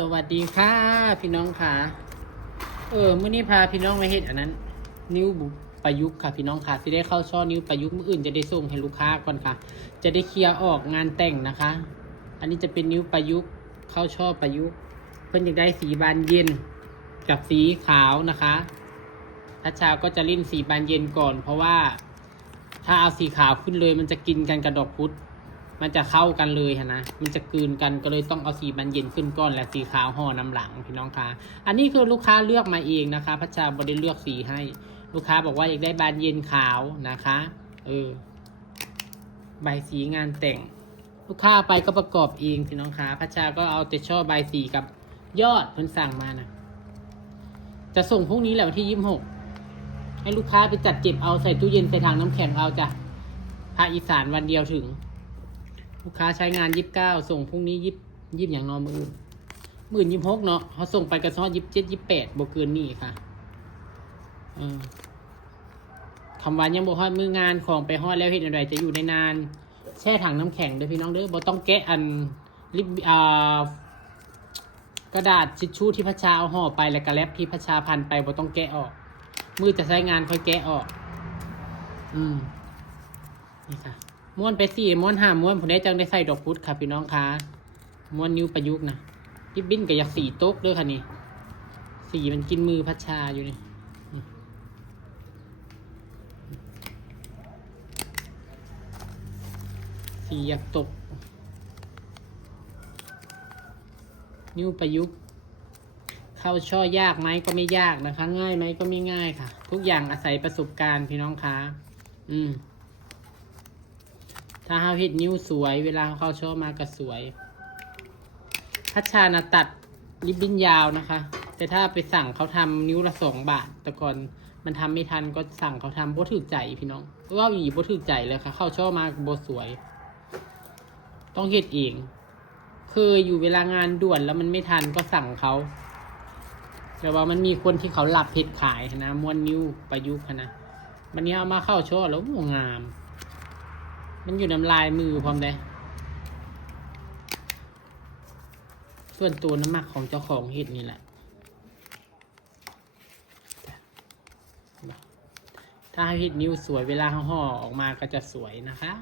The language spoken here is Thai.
สวัสดีค่ะพี่น้องค่ะมื้อนี้พาพี่น้องมาเฮ็ดอันนั้นนิ้วประยุกต์ค่ะพี่น้องค่ะที่ได้เข้าช่อนิ้วประยุกต์มื้ออื่นจะได้ส่งให้ลูกค้าก่อนค่ะจะได้เคลียร์ออกงานแต่งนะคะอันนี้จะเป็นนิ้วประยุกต์เข้าช่อประยุกต์เพิ่นอยากได้สีบานเย็นกับสีขาวนะคะทัชชาก็จะเล่นสีบานเย็นก่อนเพราะว่าถ้าเอาสีขาวขึ้นเลยมันจะกินกันกับดอกพุธมันจะเข้ากันเลยนะมันจะกลืนกันก็เลยต้องเอาสีบานเย็นขึ้นก้อนและสีขาวห่อน้ำหลังพี่น้องคะอันนี้คือลูกค้าเลือกมาเองนะคะพัชชาบริเลือกสีให้ลูกค้าบอกว่าอยากได้บานเย็นขาวนะคะใบสีงานแต่งลูกค้าไปก็ประกอบเองพี่น้องคะพัชชาก็เอาแต่ช่อใบสีกับยอดเพิ่นสั่งมานะจะส่งพรุ่งนี้แหละวันที่26ให้ลูกค้าไปจัดเก็บเอาใส่ตู้เย็นใส่ถังน้ำแข็งเอาจ้ะภาคอีสานวันเดียวถึงลูกค้าใช้งาน29ส่งพรุ่งนี้20อย่างนอมื่น26เนาะเขาส่งไปกระซ้อ27 28บ่เกินนี่ค่ะคำว่ายังบ่ฮอดมืองานของไปฮอดแล้วเฮ็ดอะไรจะอยู่ในนานแช่ถังน้ำแข็งเด้อพี่น้องเด้อบ่ต้องแกะอันลิปกระดาษทิชชู่ที่พัชชาเอาห่อไปแล้วก็แรปที่พัชชาพันไปบ่ต้องแกะออกมือจะใช้งานค่อยแกะออกนี่ค่ะม้วนไป4ม้วน5ม้วนผมได้จังได้ใส่ดอกพุธค่ะพี่น้องคะม้วนนิ้วประยุกต์นะยิบบิ้นกับอยากสีโต๊กด้วยค่ะนี่สีมันกินมือพัชชาอยู่นี่สีอยากตกนิ้วประยุกต์เข้าช่อยากไหมก็ไม่ยากนะคะง่ายไหมก็ไม่ง่ายค่ะทุกอย่างอาศัยประสบการณ์พี่น้องคะถ้าเขาเห็ดนิ้วสวยเวลาเขาเข้าช่อมาก็สวยพัชชานะตัดริบบิ้นยาวนะคะแต่ถ้าไปสั่งเขาทำนิ้วละ2 บาทแต่ก่อนมันทำไม่ทันก็สั่งเขาทำบ่ถือใจพี่น้องว่าอีบ่ถือใจเลยค่ะเข้าช่อมาบ่สวยต้องเฮ็ดเองเคยอยู่เวลางานด่วนแล้วมันไม่ทันก็สั่งเขาแต่ว่ามันมีคนที่เขาหลับเฮ็ดขายนะม้วนนิ้วประยุกต์นะวันนี้เอามาเข้าช่อแล้วงามมันอยู่น้ำลายมือพร้อมได้ส่วนตัวน้ำหมักของเจ้าของเห็ดนี่แหละถ้าให้เห็ดนิ้วสวยเวลาห่อออกมาก็จะสวยนะคะ